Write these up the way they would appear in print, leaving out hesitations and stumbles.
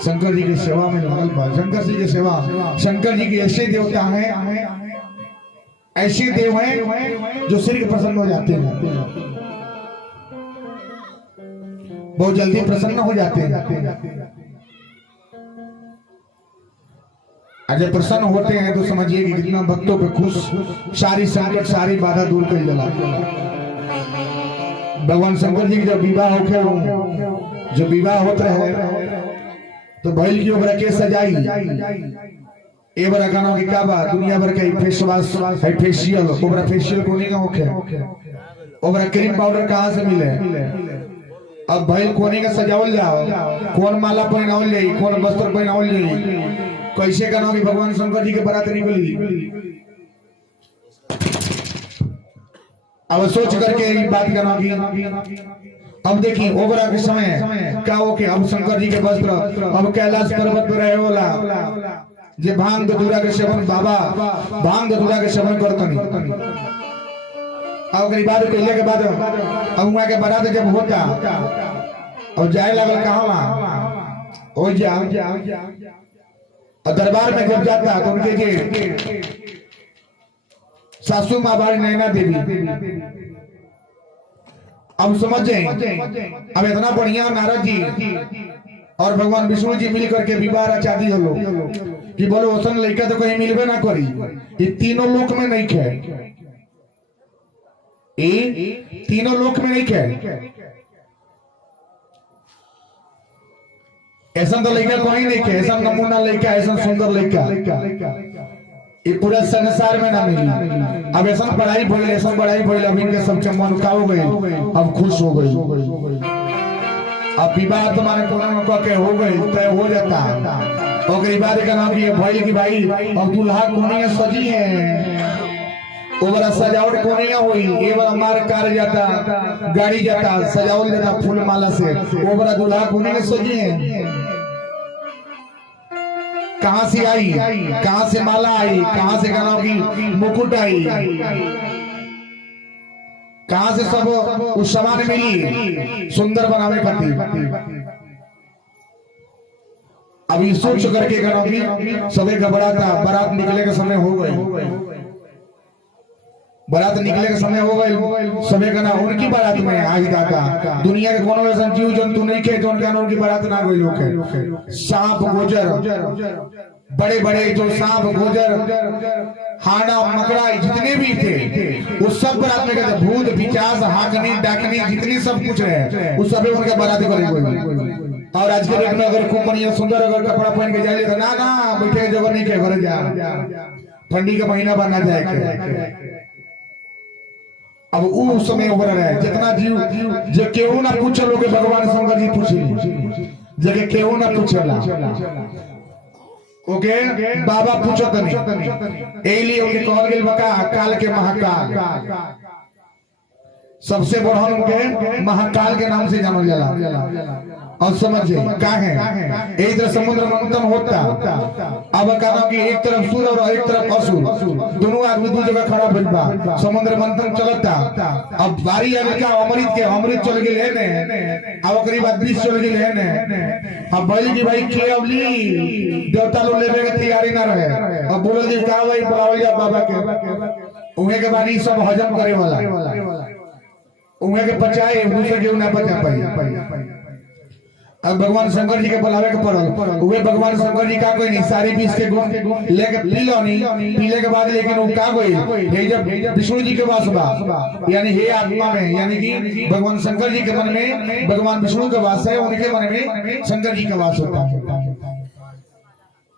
शंकर जी की सेवा में लगल बा। शंकर जी की सेवा, शंकर जी की ऐसे देवता हैं, ऐसे देव हैं जो सिर के प्रसन्न हो जाते हैं, बहुत जल्दी प्रसन्न हो जाते हैं। और जब प्रसन्न होते हैं तो समझिए कि कितना भक्तों पे खुश, सारी संकट सारी बाधा दूर कर देला। भगवान शंकर जी की जब विवाह होके, जो विवाह होता है तो भैल की ओबरा के सजाई, ए बरा गाना की काबा दुनिया भर के फेस वाश है, फेशियल ओबरा, फेशियल कोनी का होके ओबरा क्रीम पाउडर कहां से मिले। अब भैल कोनी का सजावल जाओ, कौन माला पहनावल जाई, कौन वस्त्र पहनावल जाई, कैसे गाना की भगवान शंकर जी के बारात निकली। अब सोच करके एक बात गाना की। अब देखिए ओबरा के समय क्या हो के अब शंकर जी के वस्त्र, अब कैलाश पर्वत पर रहे वाला जे भांग धतूरा के सेवन, बाबा भांग धतूरा के सेवन करतनी। अब बाद कहले के बाद अब वहां के बारात जब होता और जाए लगल कहां हो जा, और दरबार में जब जाता तो उनके जे सासू माँ बाड़ी नैना देवी, अब समझ जाए अब इतना बढ़िया नारद जी और भगवान विष्णु जी मिल करके विवाह रचादी हो कि बोलो ओसन लड़का तो कहीं मिलबे ना करी, ये तीनों लोक में नहीं खे, ये तीनों लोक में नहीं खे। ऐसा तो लड़का कोई नहीं खे, ऐसा नमूना लड़का, ऐसा सुंदर लड़का ये पूरा संसार में ना मिली। अब ऐसा पढ़ाई भइल, ऐसा पढ़ाई भइल, अब इनके सब मन का हो गए, अब खुश हो गई। अब विवाह तुम्हारे कोना के हो गई तय हो जाता, और बाद का नाम ये भइल की भाई अब दूल्हा कोने सजी है, ओबरा सजावट कोने हुई, ये बार मार कार जाता, गाड़ी जाता, सजावट जाता फूल माला से, ओबरा दूल्हा कोने सजी है। कहां से आई, कहां से माला आई, कहां से गाना की मुकुट आई, कहां से सब उस सामान मिली सुंदर बनावे खातिर। अभी सोच करके गाना की सबे घबराता, बारात निकले का समय हो गई, बारात निकले का समय हो गई, सबे गाना उनकी बारात में आज दाता दुनिया के कोनो ऐसा जीव जंतु नहीं के जो उनकी बारात ना गई लोग है। सांप गोजर, बड़े बड़े जो सांप गोजर हाड़ा मकड़ा जितने भी थे वो सब बारात में गए, भूत पिचास हाकनी डाकनी जितनी सब कुछ है उस सभी उनके बारात करे। और आज के डेट में अगर खूब बढ़िया सुंदर अगर कपड़ा पहन के जाए तो ना बैठे जगह नहीं के घर जा, ठंडी का महीना बना जाए। अब उस समय उभर रहे जितना जीव जो केहू ना पूछल लोगे भगवान शंकर जी पूछी, जगह केहू ना पूछला ओके बाबा पूछत नहीं, एलिए उनके कहल गेल बका काल के महाकाल, सबसे बड़ा उनके महाकाल के नाम से जानल जाला। और समझे का है एक तरफ समुद्र मंथन होता, अब कहना कि एक तरफ सूर्य और एक तरफ असुर, दोनों आदमी दो जगह खड़ा भइल बा, समुद्र मंथन चलता। अब बारी आवे का अमृत के, अमृत चल गेल है ने, अब ओकरी बाद विष चल गेल है ने। अब बैल की भाई के अबली देवता लोग लेवे के तैयारी ना रहे, अब बोलल जी का भाई बुलावल जा बाबा के, उहे के बानी सब हजम करे वाला, उहे के पचाए दूसरे के ना पचा पाई। अब भगवान शंकर जी के बुलावे के पड़ल, वे भगवान शंकर जी का कोई नहीं सारी बीस के गुण लेके पी लो नहीं, पीले के बाद लेकिन वो का कोई हे जब विष्णु जी के वास बा, यानी हे आत्मा में, यानी कि भगवान शंकर जी के मन में भगवान विष्णु के वास है, उनके मन में शंकर जी का वास होता है।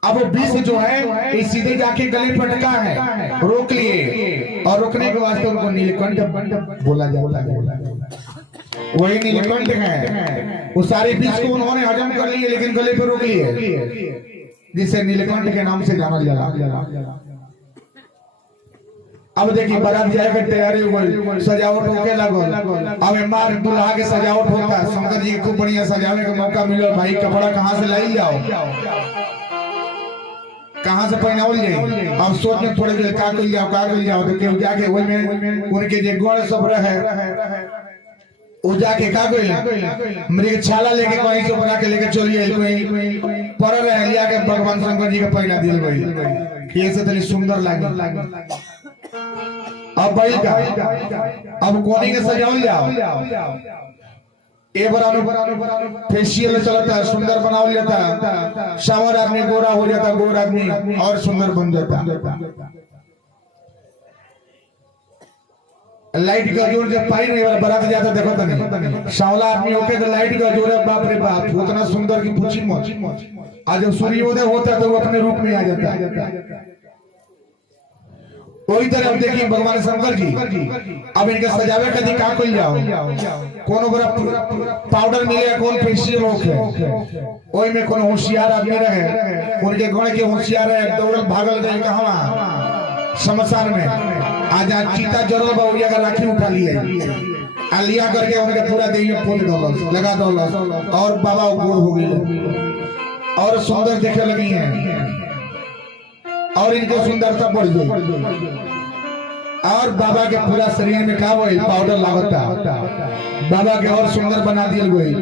अब विष जो है ये सीधे जाके गले पटका है, रोक लिए, और रोकने के वास्ते उनको नीलकंठ बोला जाता है। वही नीलकंठ है, वो सारे विष को उन्होंने हजम कर लिए लेकिन गले पे रोक लिए, जिसे नीलकंठ के नाम से जाना जाला। अब देखिए बारात जाए के तैयारी हो गई, सजावट होके लगल, अब मार दुल्हा के सजावट होता, शंकर जी को बढ़िया सजावे का मौका मिला, भाई कपड़ा कहाँ से लाई जाओ, कहां से पहनावल जाए। अब सोच में थोड़े देर का कर जाओ तो केहू जाके वही में उनके जे गुण सब रहे जाके का कोई मृग छाला लेके कहीं से बना के लेके चलिए कोई पर रह लिया के भगवान शंकर जी के पहना दिल गई ये से तनी सुंदर लागे। अब भाई का अब कोनी के सजावल जाओ ए बराबर फेशियल चलता है सुंदर बनावल जाता है शावर आदमी गोरा हो जाता गोरा आदमी और सुंदर बन जाता। लाइट का जोर जब पाई नहीं वाला बारात जाता देखो तनी सावला आदमी होके तो लाइट का जोर है बाप रे बाप उतना सुंदर की पूछी मत। आज जब सूर्योदय होता है तो वो अपने रूप में आ जाता है। वही तरह अब देखिए भगवान शंकर जी अब इनके सजावे का दिखा कोई जाओ कौन बड़ा पाउडर मिले कौन फेशियल होके ओई में कौन होशियार आदमी रहे उनके गण के होशियार है दौड़ल भागल गए कहवा शमशान में आज चीता जरल बाउरिया का राखी उठा लिए लिया करके उनके पूरा देह में फूल दौलत लगा दौलत और बाबा गोर हो गए और सुंदर दिखने लगी हैं और इनको सुंदरता बढ़ गई और बाबा के पूरा शरीर में का वही पाउडर लागता बाबा के और सुंदर बना दिल गई।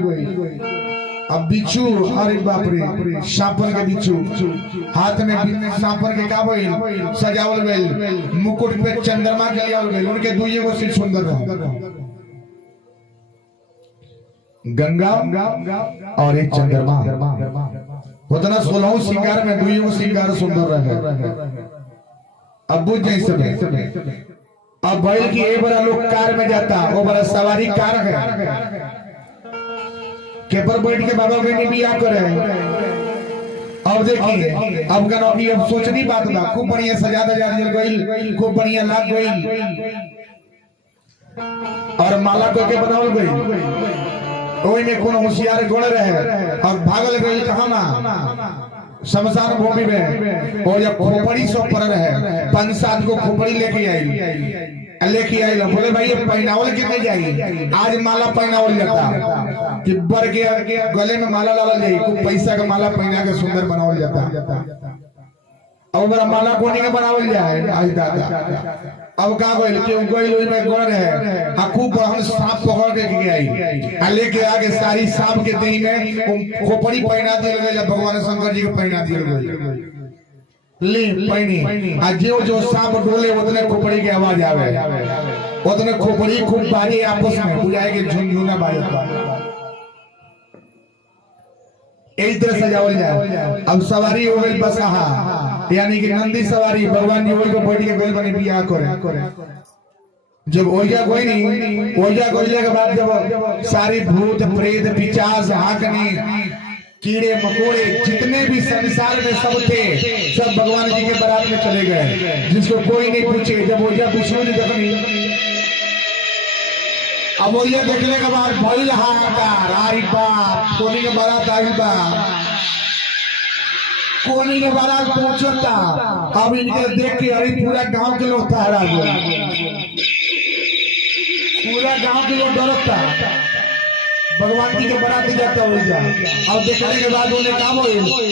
अब बिच्छू अरे बाप रे सांपर के बिच्छू हाथ में सांपर के का वही सजावल गई मुकुट पे चंद्रमा के लिया गई उनके दुइये को सिर सुंदर रहा गंगा और एक चंद्रमा उतना 16 श्रृंगार में दुइयों श्रृंगार सुंदर रहे। अब बुझ जाए सब अब बैल की एक बड़ा लोग कार में जाता वो बड़ा सवारी कार है के पर बैठ के बाबा के बिया करे। अब देखिए अब कनौती अब सोचनी बात बा खूब बढ़िया सजा दजा गई खूब बढ़िया लाग गई और माला को के बनावल गई ओई में कौन होशियार गुण रहे और भागल गई कहां शमशान भूमि में और जब खोपड़ी सो पर रहे 5-7 को खोपड़ी लेके आई बोले भाई ये पहनावल कितने जाएगी आज माला पहनावल जाता कि बर के गले में माला डाला जाए खूब पैसा का माला पहना के सुंदर बनावल जाता और मेरा माला कोनी के बनावल जाए आज दादा अब का गइल के गइल में गड़ है आ खूब हम सांप पकड़ के आई आ लेके आगे सारी सांप के देह में खोपड़ी पहना दिल गइल भगवान शंकर जी के पहना दिल गइल ले पहनी आ जो सांप डोले उतने खोपड़ी की आवाज आवे उतने खोपड़ी खूब बारी आपस में बुझाए के झुनझुना बाजता इस तरह सजावल जाए। अब सवारी हो गई बसहा यानी कि नंदी सवारी भगवान जी वही को बैठ के गइल बनी बियाह करे जब ओइजा कोई नहीं ओइजा गोइले के बाद जब सारी भूत प्रेत पिशाच हाकनी कीड़े मकोड़े जितने भी संसार में सब थे सब भगवान जी के बारात में चले गए जिसको कोई नहीं पूछे। जब ओइजा विष्णु जी देखनी अब वो ये देखने के बाद भइल हाहाकार आई बाप कोनी के बारात आई बा कोनी के बारात पहुंचता अब इनके देख के अरे पूरा गांव के लोग ठहरा गए पूरा गांव के लोग डरता भगवान जी के बारात जाता हो जा। अब देखने के बाद उन्हें काम हो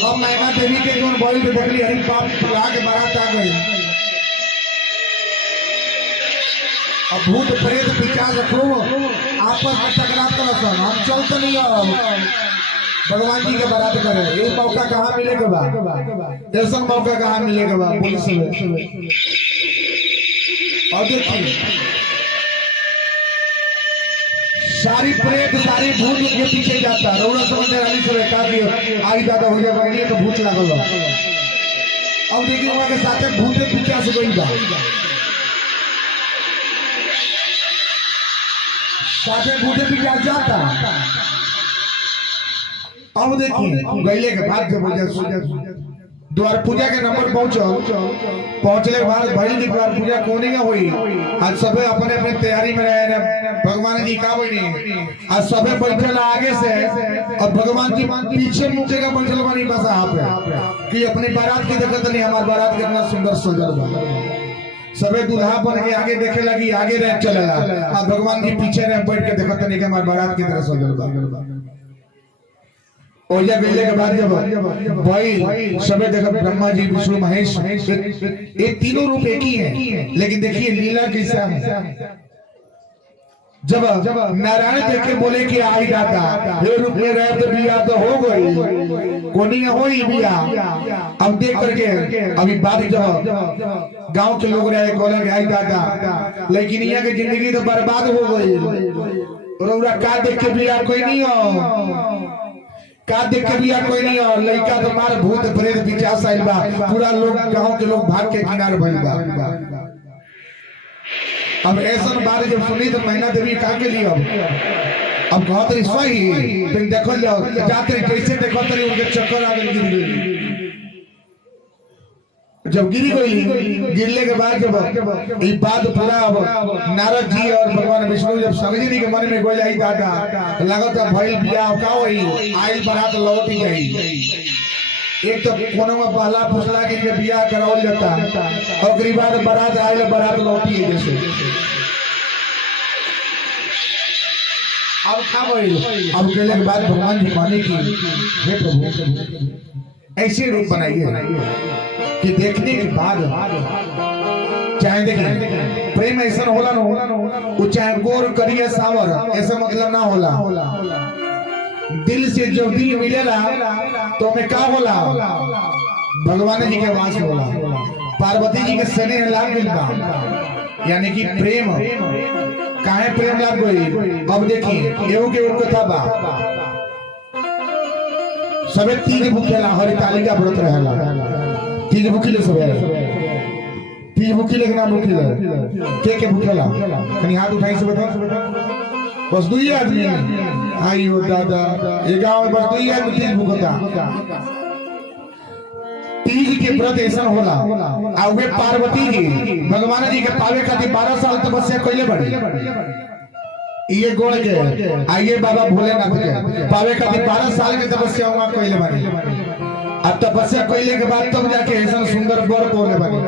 अब मैना देवी के जो बॉल पे देखली अरे बाप के बारात आ गई अब भूत प्रेत पिशाच खूब आपस में टकराते रहते हम चलते नहीं आओ भगवान जी के बारात करे ये मौका कहाँ मिलेगा बा ऐसा मौका कहाँ मिलेगा बा पुलिस में। और देखिए सारी प्रेत सारी भूत के पीछे जाता रौरा समझने वाली से का दियो आई दादा हो गया बगलिए तो भूत लागल बा। अब देखिए वहां के साथ भूत पिशाच गई बा साथे बूढ़े भी जाता। अब देखिए गईले के बाद जब द्वार पूजा के नंबर पहुंचले के बाद भइल की द्वार पूजा कोने का हुई आज सबे अपने अपने तैयारी में रहे भगवान जी का बनी आज सबे बैठल आगे से और भगवान जी पीछे मुझे का बैठल बनी बस आप कि अपनी बारात की देखत नहीं हमारी बारात कितना सुंदर सजल बा सबे दूल्हा बन के आगे देखे लगी आगे रह चलेला अब भगवान जी पीछे रह बैठ के देखत नहीं कि हमारे बारात की तरह सजल बा। ओजा गइले के बाद जब भाई सबे देखा ब्रह्मा जी विष्णु महेश ये तीनों रूप एक ही हैं लेकिन देखिए लीला कैसा है जब नारायण देख के बोले कि आई दादा हे रूप में रहे तो बिया तो हो गई कोनी हो ही बिया। अब देख करके अभी बात जब गांव के लोग रहे बोले आई दादा लेकिन यहाँ की जिंदगी तो बर्बाद हो गई। रौरा का देख के बिया कोई नहीं हो, का देख के बिया कोई नहीं हो। लड़का तो मार भूत प्रेत पिचास आइल बा, पूरा लोग गांव के लोग भाग के किनारे भइल बा। अब ऐसा बात जब सुनी तो मैना देवी का के लिए अब कहत रही सही तुम देखो जाओ जाते कैसे देखो तरी उनके चक्कर आ गए गिर गई। जब गिरी गई गिरने के बाद जब ये बात पूरा अब नारद जी और भगवान विष्णु जब समझी नहीं के मन में गोल आई दादा लगता भइल बिया का होई आइल बारात लौट ही गई। एक तो कोनो में पहला फसला के बिया करावल जाता और गरीब बारात आइल बारात लौटी है जैसे। अब क्या बोल अब कहने के बाद भगवान जी पाने की हे प्रभु ऐसे रूप बनाइए कि देखने के बाद चाहे देखिए प्रेम ऐसा होला ना वो चाहे गोर करिए सावर ऐसा मतलब ना होला। दिल से जो दिल मिलेला तो हमें क्या होला भगवान जी के वास होला, पार्वती जी के स्नेह लाग मिलता यानी कि प्रेम काहे प्रेम लाग गई। अब देखिए एवं के कथा बा सबे तीज भूखेला हरितालिका व्रत रहेला तीज भूखिले सबे तीज भूखिले के नाम भूखिले के भूखेला कहीं हाथ उठाई से बता बस दो ही आदमी आई हो दादा ये गांव में बस दो ही आदमी तीज भूखता। तीज के व्रत ऐसा होला आ वे पार्वती जी भगवान जी के पावे खातिर 12 साल तपस्या कइले बड़ी। ये गोड़ के आइए बाबा भोलेनाथ के पावे खातिर 12 साल के तपस्या हुआ कइले बड़ी। अब तपस्या कइले के बाद तब जाके ऐसा सुंदर वर बोले बड़ी।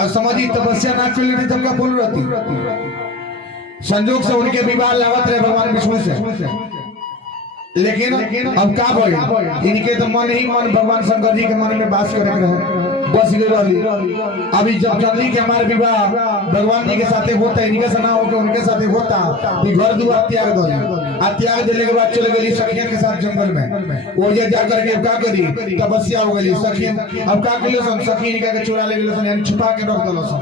अब समझी तपस्या ना कइले तब का बोल रहती संजोग से उनके विवाह लागत रहे भगवान विष्णु से। लेकिन अब का बोल इनके तो मन ही मन भगवान शंकर जी के मन में वास करे रहे बस गई। अभी जब जल्दी के हमारे विवाह भगवान जी के साथे होता इनके से ना होकर उनके साथे होता घर दुआर त्याग दो आ त्याग देने के बाद चले गई सखियन के साथ जंगल में वो जा करके का करी तपस्या हो गई सखियन। अब का कइले सन सखी निका के चुरा ले गेले सन यानी छुपा के रख दलो सन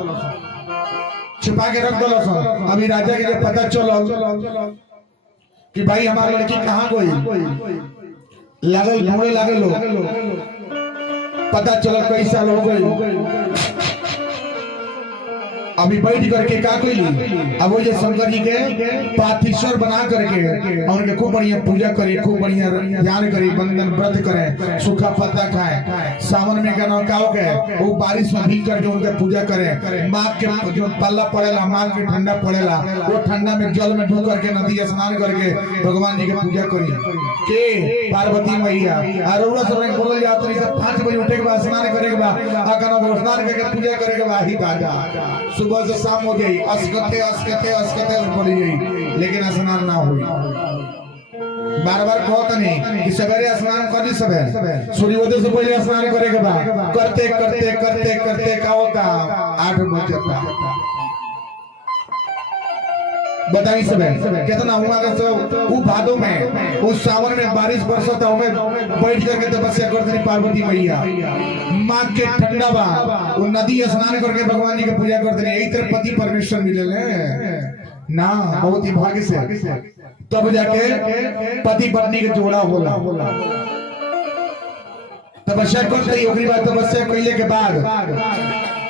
छुपा के रख दलो सन। अभी राजा के जब पता चलो कि भाई हमारी लड़की कहाँ गई लागल ढूंढे लागल लोग पता चला कई साल हो गए। अभी बैठ करके का कइली अब वो जो शंकर जी के पार्थीश्वर बना करके और उनके खूब बढ़िया पूजा करे खूब बढ़िया ध्यान करे बंधन व्रत करे सूखा पत्ता खाए सावन में गाना का हो गए वो बारिश में भीग करके उनके पूजा करे। माघ के जो पल्ला पड़ेला माघ के ठंडा पड़ेला वो ठंडा में जल में डूब करके नदी स्नान करके भगवान जी के पूजा करी के पार्वती मैया अरोड़ा सब बोल जाते 5 बजे उठे के बाद स्नान करे के बाद स्नान करके पूजा करे के बाद ही दादा सुबह से शाम हो गई अस्कते अस्कते अस्कते पड़ी गई लेकिन स्नान ना हुई। बार बार कहते नहीं कि सवेरे स्नान कर सवेरे सूर्योदय से पहले स्नान करे के बाद करते करते करते करते का होता 8 बज जाता। बताइए सवेरे कितना हुआ वो भादों में उस सावन में बारिश बरसता बैठ करके तपस्या करते पार्वती मैया माँ के ठंडा बा वो नदी स्नान करके भगवान जी की पूजा करते यही तरह पति परमेश्वर मिले ना बहुत ही भाग्य से तब जाके पति पत्नी के जोड़ा होला। तपस्या करते तपस्या कैले के बाद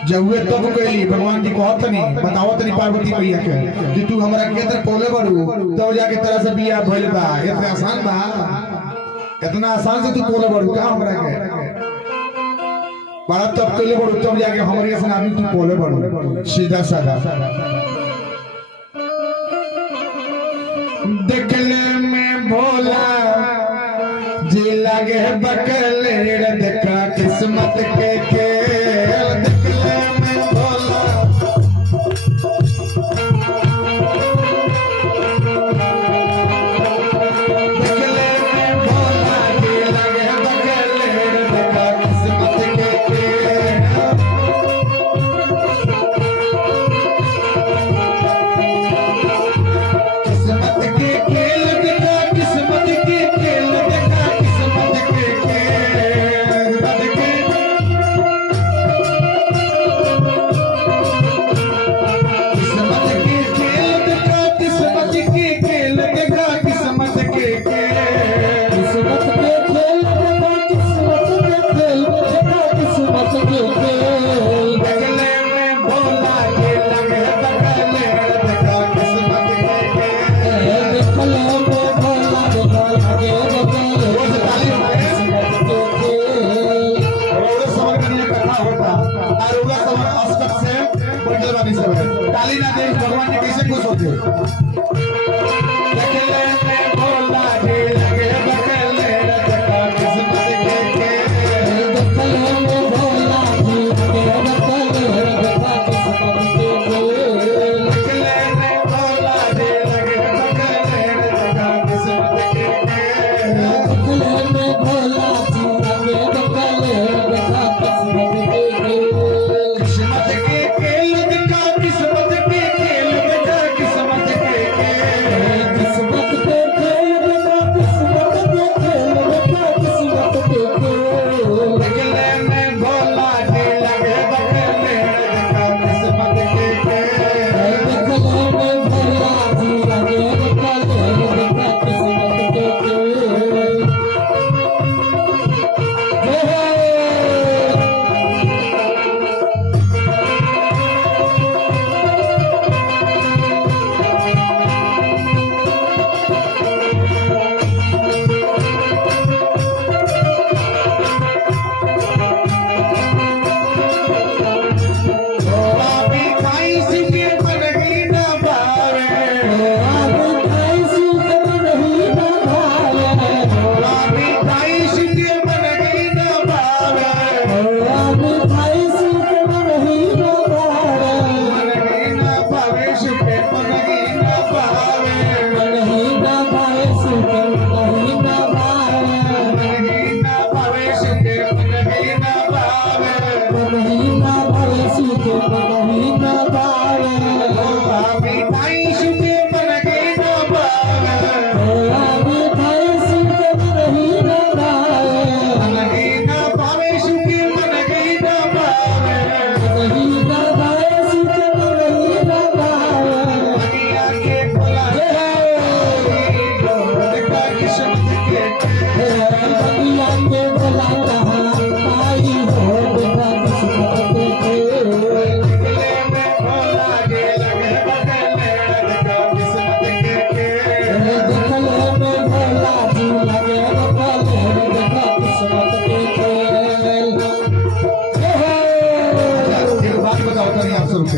जब हुए तब कहली भगवान जी कहत नहीं बतावत नहीं पार्वती मैया के कि तू हमरा के तरह पोले बड़ू तब जाके तरह से बिया भइल बा इतना आसान बा इतना आसान से तू पोले बड़ू का हमरा के बड़ा तब कहले बड़ू तब जाके हमरे से आदमी तू पोले बड़ू सीधा साधा। देखले में भोला जी लागे बकलेड़ देखा किस्मत के खेल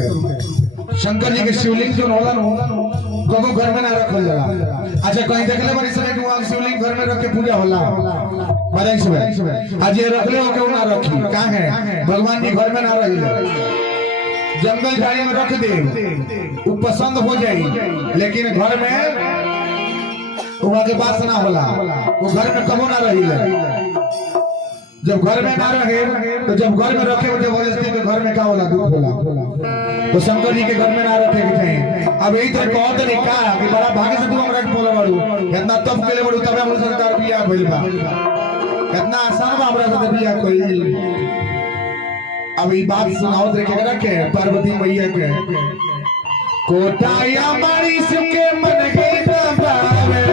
शंकर जी के शिवलिंग जो होला न घर में ना रखल जाला। अच्छा कहीं देखले बारी समय कि वहां शिवलिंग घर में रख के पूजा होला बधाई से आज ये रखले हो के ना रखी का है भगवान जी घर में ना रही जंगल झाड़ी में रख दे वो पसंद हो जाई लेकिन घर में वहां के पास ना होला वो घर में कबो ना रही। जब घर में ना रहे तो जब घर में रखे जबरदस्ती तो घर में क्या होला दुख होला तो शंकर जी के घर में ना रखे के चाहिए। अब यही तरह कौन तरीका कि बड़ा भाग्य से तू हमरा के बोला बाड़ू इतना तब केले बाड़ू तब हम सरकार बियाह भइल बा कितना आसान बा हमरा से बियाह कइल। अब ई बात सुनाओ रे केकरा के पार्वती मैया के कोटाया बारिश के मन के दबावे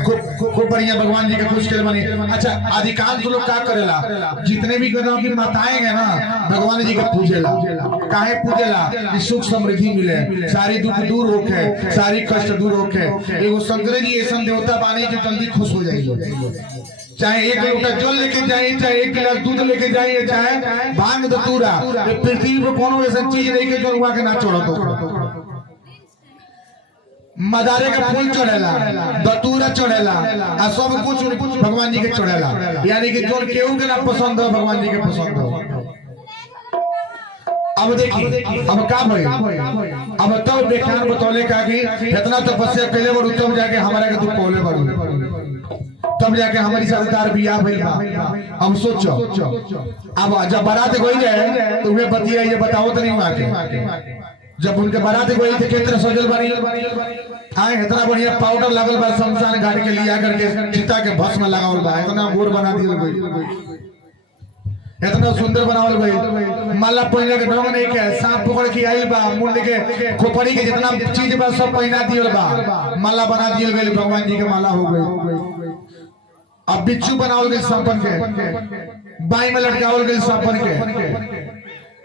भगवान जी के खुश के बनी। अच्छा अधिकांश लोग क्या करेला जितने भी गदों की माताएं हैं ना भगवान जी का पूजेला काहे पूजेला कि सुख समृद्धि मिले सारी दुख दूर होके सारी कष्ट दूर होके एगो शंकर जी ऐसा देवता बानी जो जल्दी खुश हो जाएगी। चाहे एक लोटा जल लेके जाए चाहे एक गिलास दूध लेके जाए चाहे भांग धतूरा पृथ्वी पर कोनो ऐसा चीज नहीं के जो हुआ के ना छोड़ो तो मदारे का फूल चढ़ेला दतूरा चढ़ेला आ सब कुछ भगवान जी के चढ़ेला यानी कि जो केहू के ना पसंद हो भगवान जी के पसंद हो। अब देखिए अब का भाई अब तब व्याख्यान बतौले का कि इतना तपस्या कैले बड़ू तब जाके हमारा के तू पौले बड़ू तब जाके हमारी साथीदार बियाह भइल बा। अब सोचो अब जब बारात गई है तो उन्हें बतिया ये बताओ तो नहीं हुआ के जब उनके बारात गई थे केंद्र सजल बनी आए इतना बढ़िया पाउडर लगल बा शमशान घाट के लिया करके चिता के भस्म लगावल बा इतना गोर बना दिया गई इतना सुंदर बनावल गई माला पहने के ढंग नहीं के सांप पकड़ के आइल बा मुंड के खोपड़ी के जितना चीज बा सब पहना दियल बा माला बना दियल गई भगवान जी के माला हो गई। अब बिच्छू बनावल गई सांपन के बाई में लटकावल गई सांपन के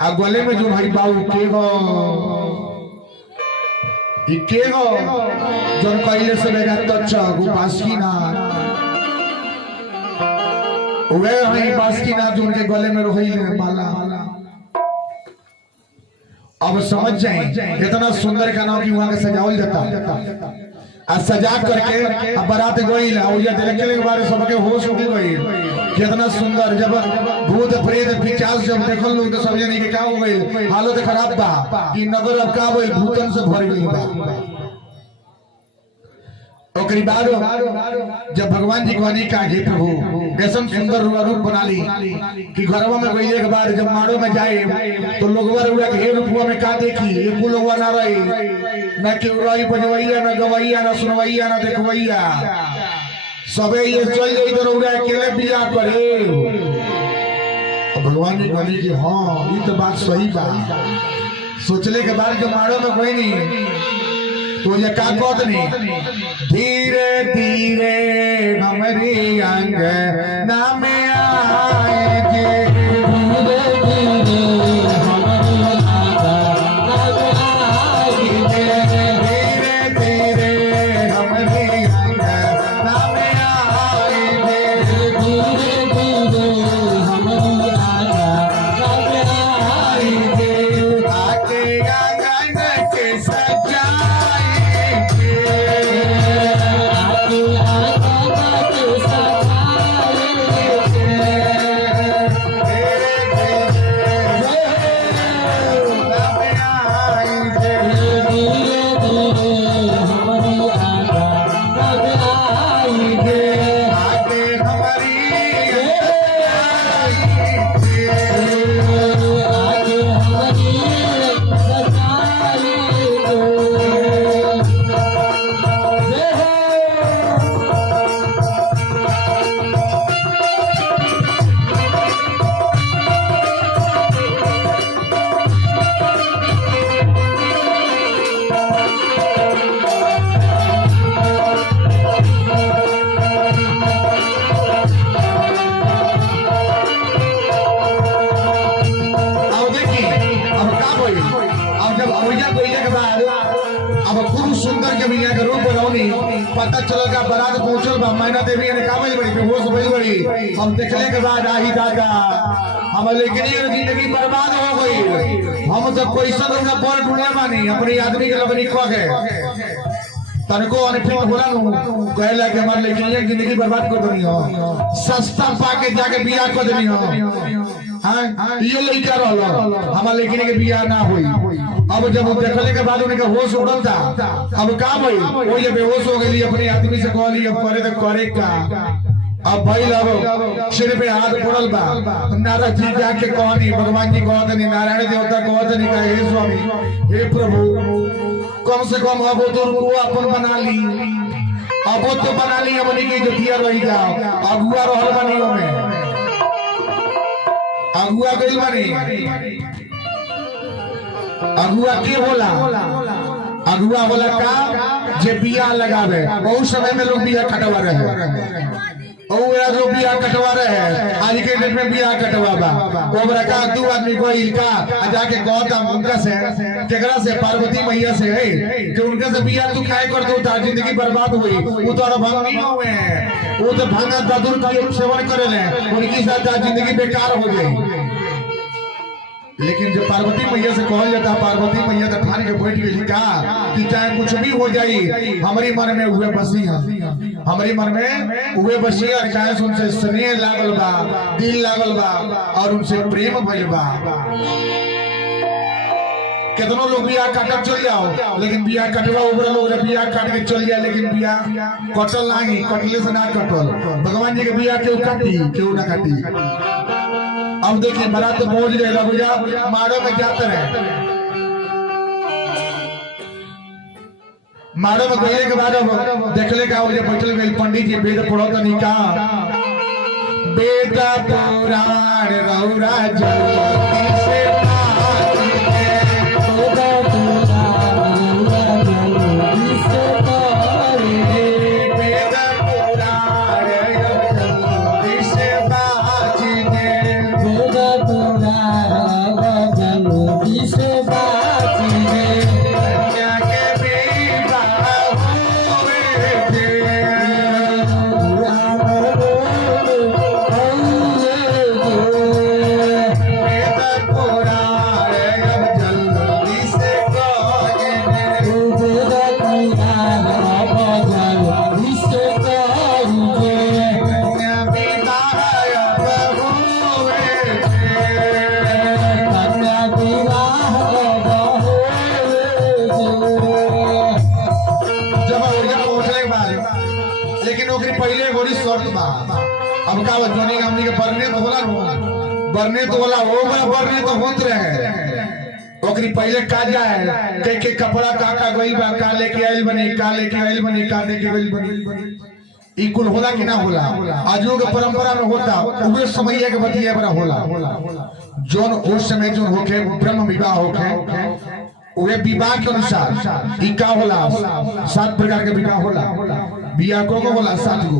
आ गले में जो भाई बाबू के गो जन कइले से बेगा तच्चा गो बासुकीना वे हई बासुकीना जो उनके गले में रोहिल माला। अब समझ जाए इतना सुंदर का नाम कि वहां के सजावल जाता आ सजा करके अब बारात गई और ये देखे के बारे सबके होश उड़ गई कितना सुंदर जब भूत प्रेत पिशाच जब देखल लोग तो समझे नहीं कि क्या हो गई हालत खराब बा कि नगर अब का होई भूतन से भर गई बा। ओकरी बाद जब भगवान जी कहनी का हे प्रभु ऐसा सुंदर रूप बना ली कि घरवा में गईले के बाद जब मारो में जाए तो लोगवा रुआ के हे रूपवा में का देखी एको लोगवा ना रही ना कि उड़ाई बजवैया ना गवैया ना सुनवैया ना देखवैया सबे ये चल जाई तो उड़ा अकेले बिया करे। भगवान जी कहनी कि हां ये तो बात सही बा। सोचले के बाद जब मारो में कोई नहीं तो ये का कहत नहीं धीरे धीरे हमारी अंग नाम आएंगे धीरे धीरे हमारी धीरे धीरे हमारी अंग नाम आएंगे धीरे धीरे हमारी आगे आंगन के सजा पता चल का बारात पहुंचल बा मैना देवी ने काबिल बड़ी बेहोश भइल बड़ी हम देखले के बाद आही दादा हम लेकिन जिंदगी बर्बाद हो गई हम तो क्वेश्चन उनका पर ढूंढे बानी अपनी आदमी के लगनी खो गए तनको अनफिट होला नु कहला कि हमार लेकिन जिंदगी बर्बाद कर देनी हो सस्ता पाके जाके बियाह कर देनी हो हां ये लइका रहलो हमार लेकिन के बियाह ना होई। अब जब देखले के बाद उनके होश उड़ल था अब का भाई वो ये बेहोश हो गई अपने आदमी से कहली अब करे तो करे का अब भाई अब सिर पे हाथ पड़ल बा नारद जी जाके कहनी भगवान जी कहत नहीं नारायण देवता कहत नहीं का हे स्वामी हे प्रभु कम से कम अब तो रुको अपन बना ली अब तो बना ली अपनी की जोतिया रही जाओ अगुआ रहल बनी में अगुआ गइल बनी अगुआ के होला अगुआ होला का जे बिया लगावे बहुत समय में लोग बिया कटवा रहे और जो बिया कटवा रहे आज के डेट में बिया कटवाबा ओबरा का दो आदमी कोई का जाके गौतम उनका से केकरा से पार्वती मैया से है कि उनका से बिया तू काय कर दो तार जिंदगी बर्बाद हुई वो तो भंग नहीं हुए वो तो भांगा दादुर का सेवन करे ले उनकी साथ जिंदगी बेकार हो गई। लेकिन जब पार्वती मैया से कहल जाता पार्वती मैया तो ठान के बैठ गई का कि चाहे कुछ भी हो जाए हमारी मन में हुए बसी हमारी मन में हुए बसी और चाहे उनसे स्नेह लागल बा दिल लागल बा और उनसे प्रेम भइल बा कितनों लोग बिया काटक चल जाओ लेकिन बिया कटवा ऊपर लोग बिया काट के चल जाए लेकिन बिया कटल नहीं कटले से ना कटल भगवान जी के बिया क्यों काटी क्यों ना काटी। अब देखिए बारात तो पहुंच गए भैया मारो में जाते रहे मारो में गए के बाद देखले का बैठल गए पंडित जी वेद पढ़ो तो नहीं का वेद पुराण रौरा जगती से अब का जोनी हमनी के बरने तो होला बरने तो होला वो बरने तो होत रहे ओकरी पहले का जाए के कपड़ा का गइल बा का लेके आइल बनी का लेके आइल बनी का लेके आइल बनी ई कुल होला कि ना होला आजो के परंपरा में होता उहे समय के बतिया बड़ा होला जोन उस समय जोन होके ब्रह्म विवाह होके उहे विवाह के अनुसार ई का होला 7 प्रकार के विवाह होला बिया को होला 7 गो।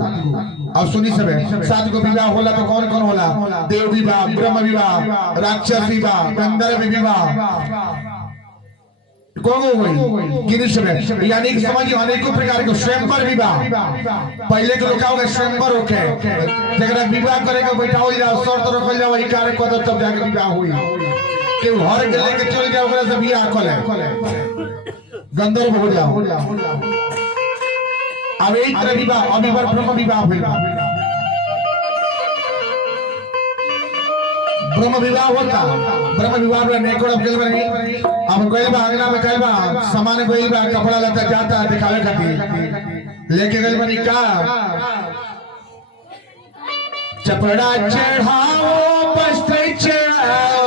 अब सुनी सब 7 गो विवाह होला तो कौन कौन होला देव विवाह ब्रह्म विवाह राक्षस विवाह गंधर्व विवाह गिनी सब यानी कि समझिए अनेकों प्रकार के स्वयंवर विवाह पहले के लोग का स्वयंवर होके जरा विवाह करे के बैठाओ जाओ शर्त रखल जाओ ई कार्य को तब जाके विवाह हुई के हर के लेके चल जाओ ओकरा से बियाह करे गंधर्व हो जाओ अब एक तरह विवाह अभिवर ब्रह्म विवाह हुआ ब्रह्म विवाह होता ब्रह्म विवाह में नेकोड़ अब गइल बनी अब गइल बा अंगना में गइल बा सामान गइल बा कपड़ा लता जाता दिखावे खातिर लेके गइल बनी का चपड़ा चढ़ाओ वस्त्र चढ़ाओ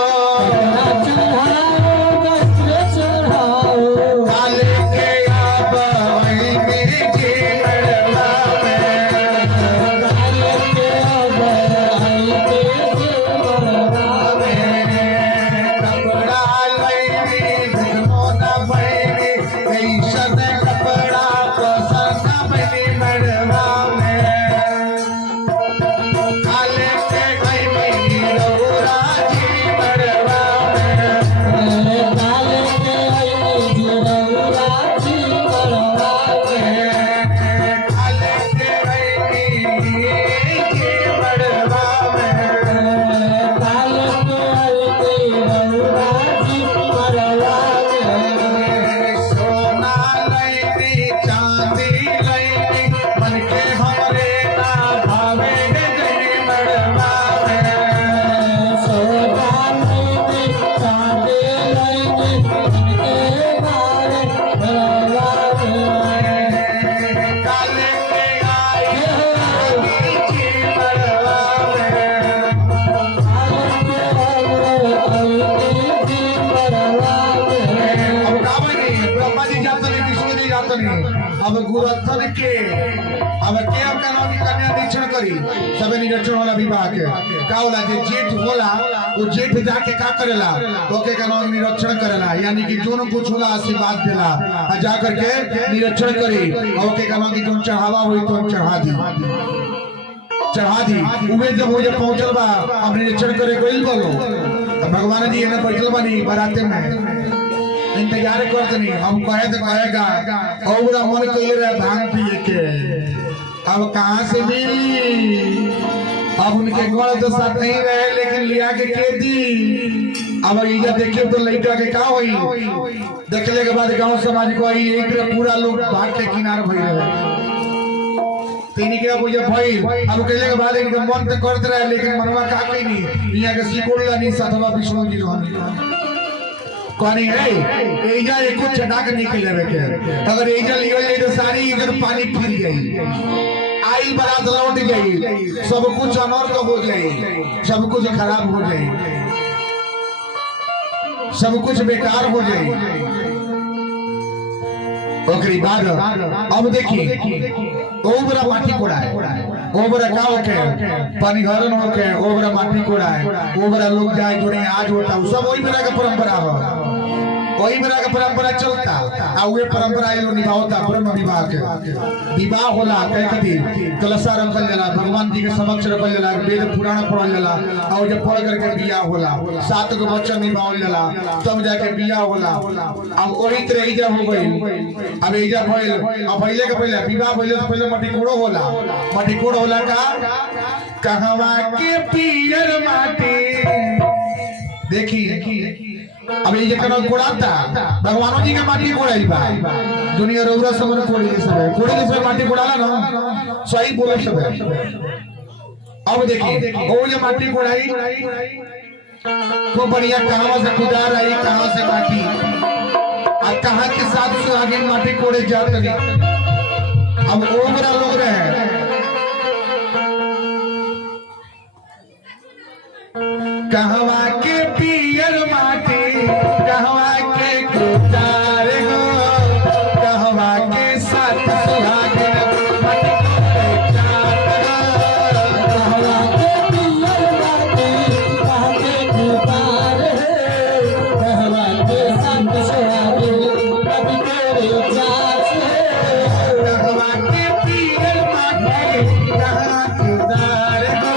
अब गुरथन के अब के कानूनी कन्या निरीक्षण करी सब निरीक्षण वाला विवाह के का होला जे जेठ होला वो जेठ जाके का करेला ओके कानूनी निरीक्षण करेला यानी कि जोन कुछ होला आशीर्वाद देला आ जा करके निरीक्षण करी ओके कानूनी जोन चढ़ावा होई तो चढ़ा दी उमे जब हो जब पहुंचल बा अब निरीक्षण करे गइल बोलो भगवान जी ने बैठल बनी बाराते में इंतजार करते नहीं हम कहे तो कहेगा और मन कह रहा भांग पिए के अब कहाँ से मिली अब उनके गौर तो साथ नहीं रहे लेकिन लिया के दी अब इधर देखिए तो लड़का के का हुई देखने के बाद गांव समाज को आई एक पूरा लोग भाग के किनारे भई रहे तीन के बुझे भई अब कहले के बाद एक मन तो करते रहे लेकिन मनवा का कहीं नहीं यहाँ के सिकोड़ नहीं साधवा विष्णु जी रहन कहानी है एजा एको चटा के निकल जावे के अगर एजा लियो ले तो सारी इधर पानी फिर जाई आई बारात लौट गई सब कुछ अनर्थ हो जाई सब कुछ खराब हो जाई सब कुछ बेकार हो जाई ओकरी बाद अब देखी ओबरा माटी कोड़ा है ओबरा का होके पानी घर न होके ओबरा माटी कोड़ा है ओबरा लोग जाए जोड़े आज होता सब वही तरह का परंपरा हो वही तरह का परंपरा चलता आ वे परंपरा ये लोग निभावता ब्रह्म विवाह के विवाह होला कह कथी कलशा रखल जाला भगवान जी के समक्ष रखल जाला वेद पुराण पढ़ल जाला और जब पढ़ करके बियाह होला 7 गो बच्चा निभावल जाला तब जाके बियाह होला अब वही तरह इजा हो गई अब इजा भइल अब पहले के पहले विवाह भइले तो पहले मटिकोड़ो होला का कहवा के पियर माटी देखी अब ये कनो कोड़ाता भगवानों जी के माटी कोड़ाई बा दुनिया रौरा समन कोड़ी सब कोड़ी से माटी कोड़ाला ना सही बोले सब अब देखिए ओ ये माटी कोड़ाई को बढ़िया कहां से खुदार आई कहां से माटी और कहां के साथ सुहागिन माटी कोड़े जात नहीं अब ओबरा लोग रहे कहवा के पियर माटी कहवा के खुदार हो कहवा के साथ सुहागिन माटी कोड़े जात कहवा के पियर माटी कहवा के खुदार है कहवा के साथ सुहागिन माटी कोड़े जात कहवा के पियर माटी कहवा के खुदार हो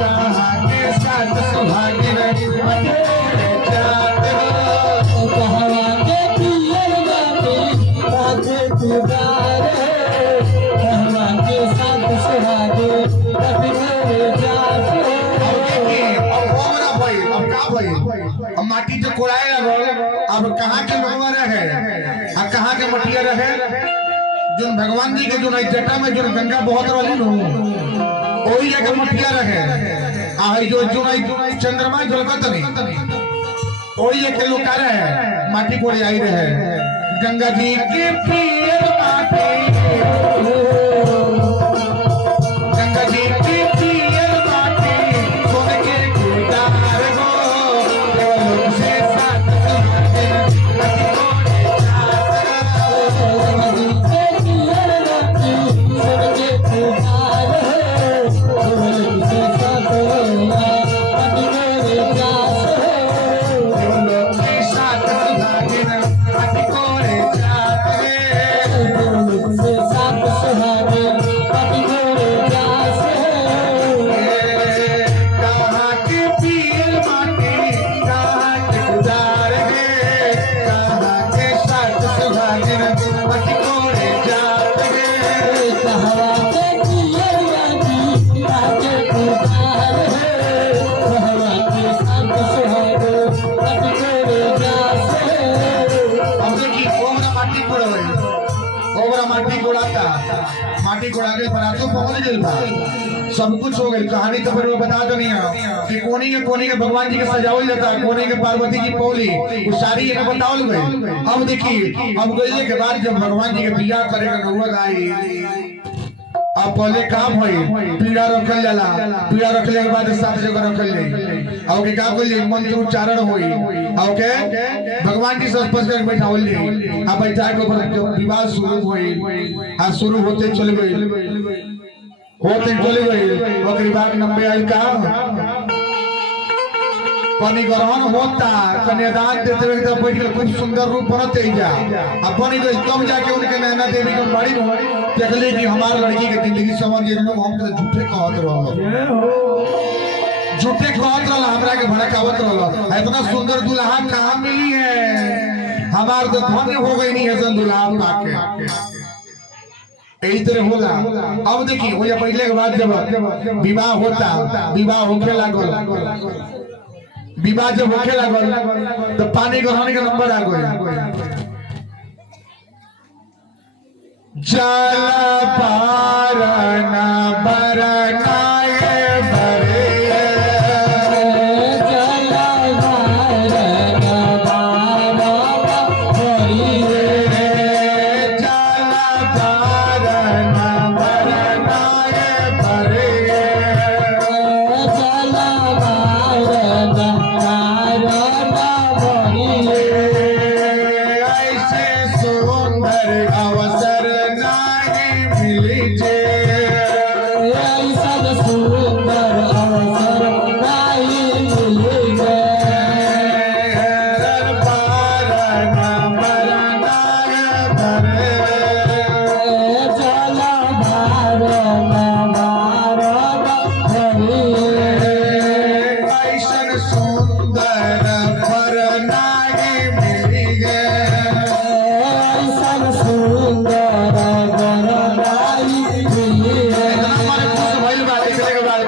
कहवा के साथ सुहागिन माटी कोड़े जात कहवा के पियर माटी कहवा के खुदार है कहवा के साथ सुहागिन माटी कोड़े जात अब का भइल अब माटी जो कोड़ाए लगल अब कहां के लोगवा रहे आ कहां के मटिया रहे जो भगवान जी के जो जटा में जो गंगा बहुत रहली नु ओही जगह मटिया रहे आ जो चंद्रमा झलकत नहीं ओही जगह लोग का रहे माटी कोड़े आई रहे गंगा जी के पियर माटी गंगा जी के पियर माटी सोने के खुदार हो देवलोक से साथ सुहागिन माटी कोड़े जात गंगा जी के पियर माटी सोने के खुदार हो देवलोक से साथ माटी कोड़े जात देवलोक के साथ सुहागिन माटी कोड़े जात देवलोक से साथ सुहागिन माटी कोड़े जात कहाँ के पियर माटी कहाँ के खुदार है कहाँ के साथ सुहागिन माटी कोड़े जात कहवा के पियर माटी कहाँ के खुदार है कहवा के साथ सुहागिन माटी कोड़े जात अब देखी ओमरा माटी कोड़े ओबरा माटी कोड़ाता माटी कोड़ा के बरातो पहुंच गइल बा सब कुछ हो गइल कहानी तो फिर वो बता दो नहीं कि कोनी के भगवान जी के सजावल जाता कोनी के पार्वती जी पौली वो सारी ये बतावल गई अब देखी अब गइले के बाद जब भगवान जी के बियाह करे के नौबत आई अब पहले काम होई पीड़ा रखल जाला पीड़ा रखले के बाद 7 जगह रखल जाई और के का कोई मंत्र उच्चारण होई और के भगवान जी से स्पर्श करके बैठावल जाई अब बैठा के ऊपर जब विवाह शुरू होई आ शुरू होते चले गई ओकरी बाद नंबे आई का पानी ग्रहण होता कन्यादान देते हुए तो बैठ के खूब सुंदर रूप बनते ही जा अब पानी तो कम जाके उनके नैना देवी को बड़ी देखले कि हमार लड़की के जिंदगी समझ गए लोग हम तो झूठे कहत रहल हमरा के भड़कावत रहल इतना सुंदर दुल्हा कहां मिली है हमार तो धन्य हो गई नहीं है सन दुल्हा पाके यही तरह होला अब देखिए वो पहले के बाद जब विवाह होता विवाह होके लागल विवाह जब होके लागल तो पानी ग्रहण के नंबर आ गए जला पारना बरनाए बरे जला पारना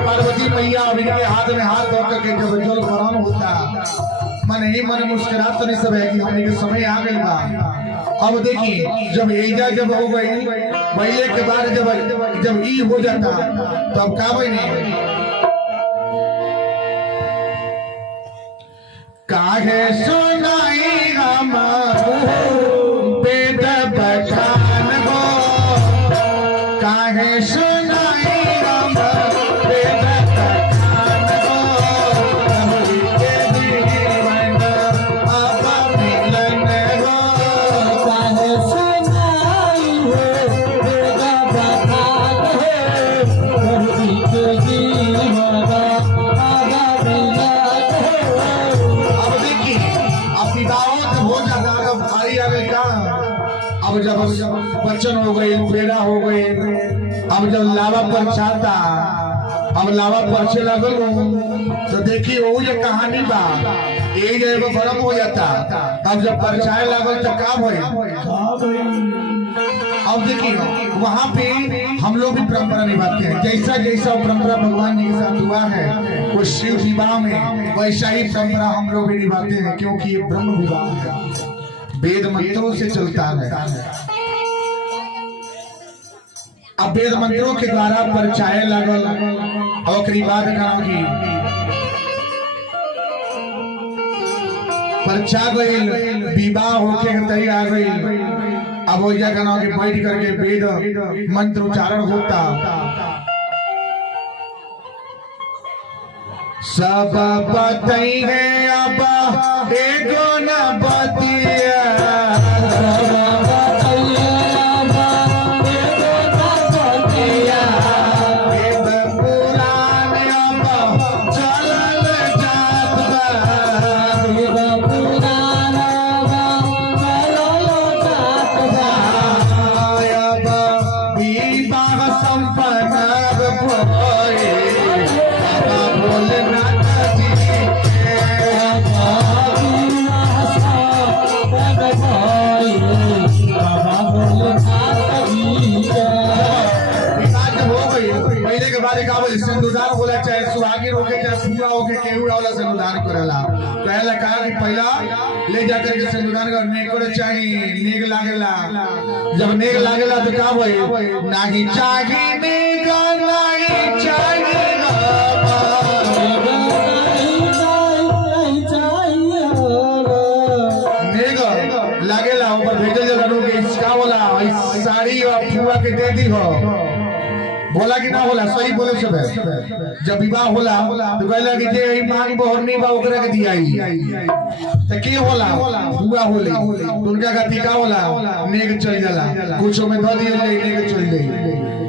पार्वती मैया अभी के हाथ में हाथ धो करके जब जल ग्रहण होता मन ही मन मुस्कुरात तो नहीं सब है कि हमने के समय आ गई बा। अब देखिए जब एजा जब हो गई पहले के बाद जब ई हो जाता तब का बनी काहे सुनाई हम वेद बखान हो काहे सुनाई हम वेद बखान हो हमरी के जीवन अब मिलन हो काहे सुनाई हो वेद बखान हो हमरी के जीवन अब मिलन हो। अब देखिए अब विवाहों जब हो जाता अब भारी आ गई का अब जब बच्चन हो गई पेड़ा हो गई अब जब लावा पर छाता अब लावा परछे लगल तो देखिए वो ये कहानी बा ये जब गरम हो जाता अब जब परछाए लगल तो का भई अब देखिए वहां पे हम लोग भी परंपरा निभाते हैं जैसा जैसा परंपरा भगवान जी के साथ हुआ है वो शिव विवाह में वैसा ही परंपरा हम लोग भी निभाते हैं क्योंकि ये ब्रह्म विवाह है वेद मंत्रों से चलता है। अब वेद मंत्रों के द्वारा परछाए लागल और ओकरी बाद की परछा गई विवाह होके तैयार गई अब वो जगह के बैठ करके वेद मंत्र उच्चारण होता सब बतई है अब एगो न बतिया सिंदूरदान बोला चाहे सुहागिन होके चाहे फूला होके केहू वाला सिंदूरदान करेला पहला कहा कि पहला ले जाकर के सिंदूरदान कर नेक चाहिए नेक लागेला जब नेक लागेला तो का भई नाही चाहिए नेक नाही चाहिए नेक लागेला ऊपर भेजल जरूर के इसका बोला साड़ी और फुआ के दे दी हो बोला कि ना बोला सही बोले सब जब विवाह होला तो कहला कि जे मांग बहरनी बा ओकरा के दियाई त के होला हुआ होले दुर्गा का टीका होला नेक चल जाला कुछो में ध दिए ले नेक चल जाई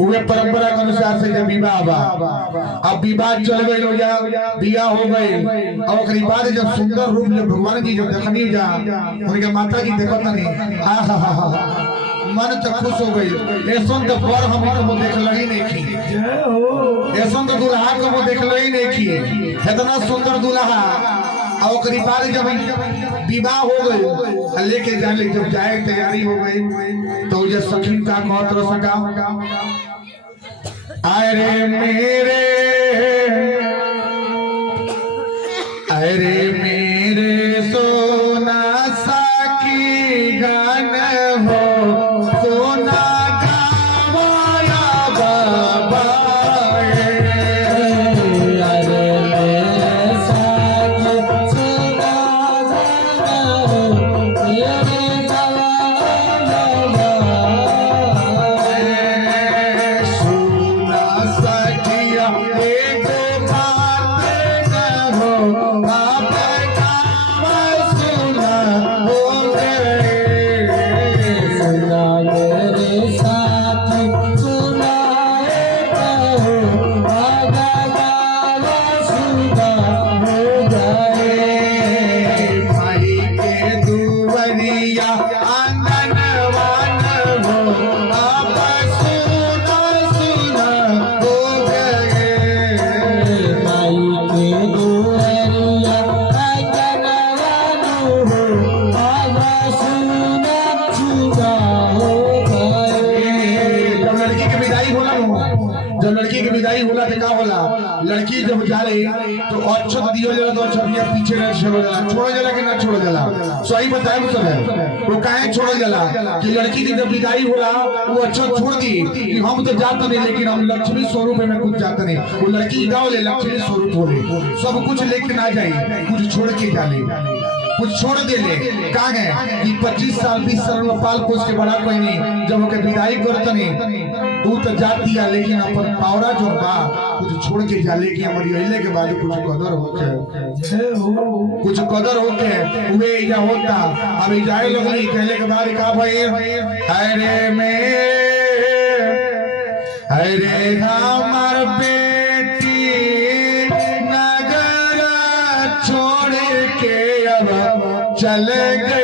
उहे परंपरा के अनुसार से जब विवाह बा अब विवाह चल गई हो जा बियाह हो गई और ओकरी बाद जब सुंदर रूप जब भगवान जी जब देखनी जा उनके माता जी देखत नहीं आहा मन तो खुश हो गई ऐसन तो बर हम को देख लगी नहीं की ऐसन तो दुल्हा को देख लगी नहीं की इतना सुंदर दुल्हा और ओकरी बाद जब विवाह हो गई लेके जाने जब जाए तैयारी हो गई तो ये सखीन का कहत रह सका अरे मेरे सोना साकी गान हो सोना गावाया बाबा सोना सखिया लड़की जब जाले तो अक्षत दियो जाला तो अक्षत दिया पीछे न छोड़ जाला, छोड़ जाला कि ना छोड़ जाला? सही बताए सब है वो काहे छोड़ जाला कि लड़की की जब विदाई होला वो अक्षत छोड़ दी कि हम तो जाते नहीं लेकिन हम लक्ष्मी स्वरूप में कुछ जाते नहीं। वो लड़की गाँव ले लक्ष्मी स्वरूप हो सब कुछ लेके ना जाए, कुछ छोड़ के जाले, कुछ छोड़ दे ले। कहा है कि 25 साल 20 साल में पाल पोस के बड़ा कोई नहीं, जब ओके विदाई करतनी तू तो जात दिया लेकिन अपन पावरा जो बा कुछ छोड़ के जाले कि हमारी अइले के बाद कुछ कदर होके, कुछ कदर होके वे इजा होता। अब जाए लगली कहले के बाद का भाई अरे में अरे हमार बेटी नगर छोड़ के अब चल गई